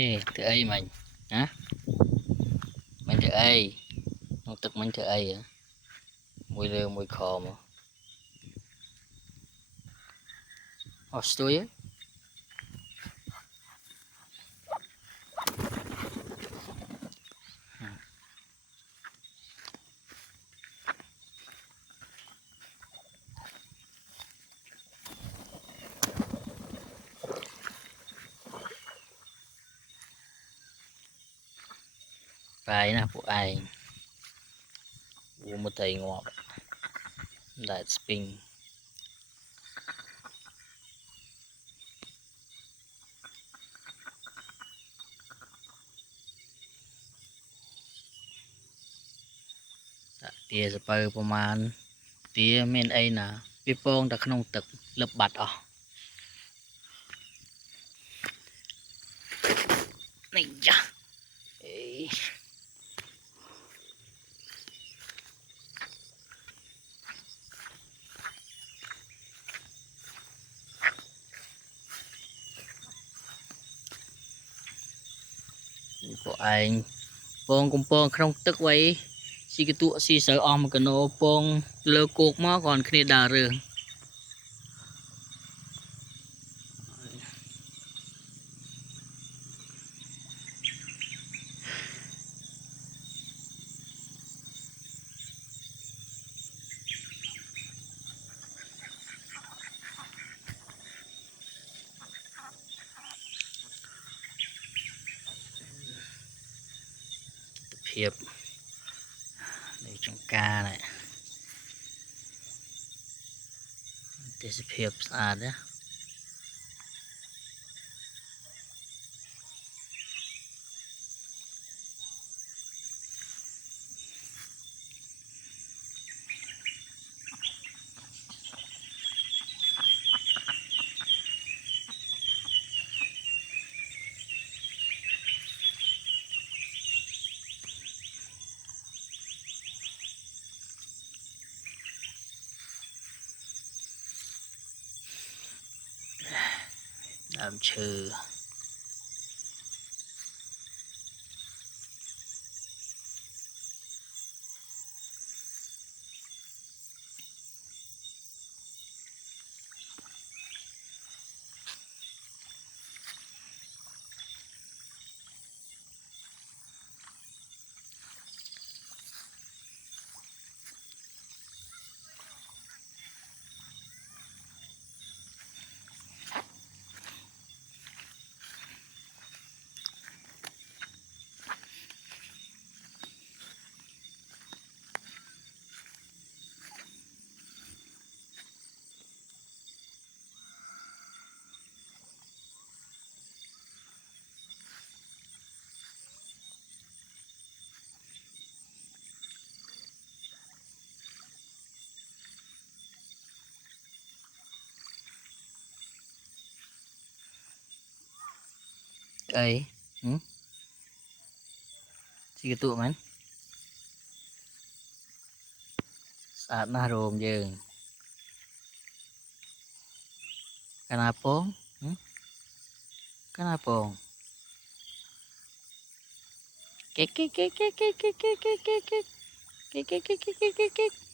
Ê, thử ấy mình hả? Mình thử ấy, nó tức mình thử ấy á, mùi lơ mùi khò mà, Australia, phải nè, phụ ai, uống một thầy ngọt, đại spring, tia sập bờประมาณ tia men ấy nè, bị phong đã không tực, lập bạch à, này cha, phụ ai, phong cũng phong không tức vậy, xí cái tụi xí sợ om cái nô phong lơ cột mà còn khi đà rừng. Hiệp đây trong ca này để sẽ hiệp à đấy làm trừ ấy cái tụi mình saat nah rom dương kenapa kenapa kek kek kek kek kek kek kek kek kek kek kek kek kek kek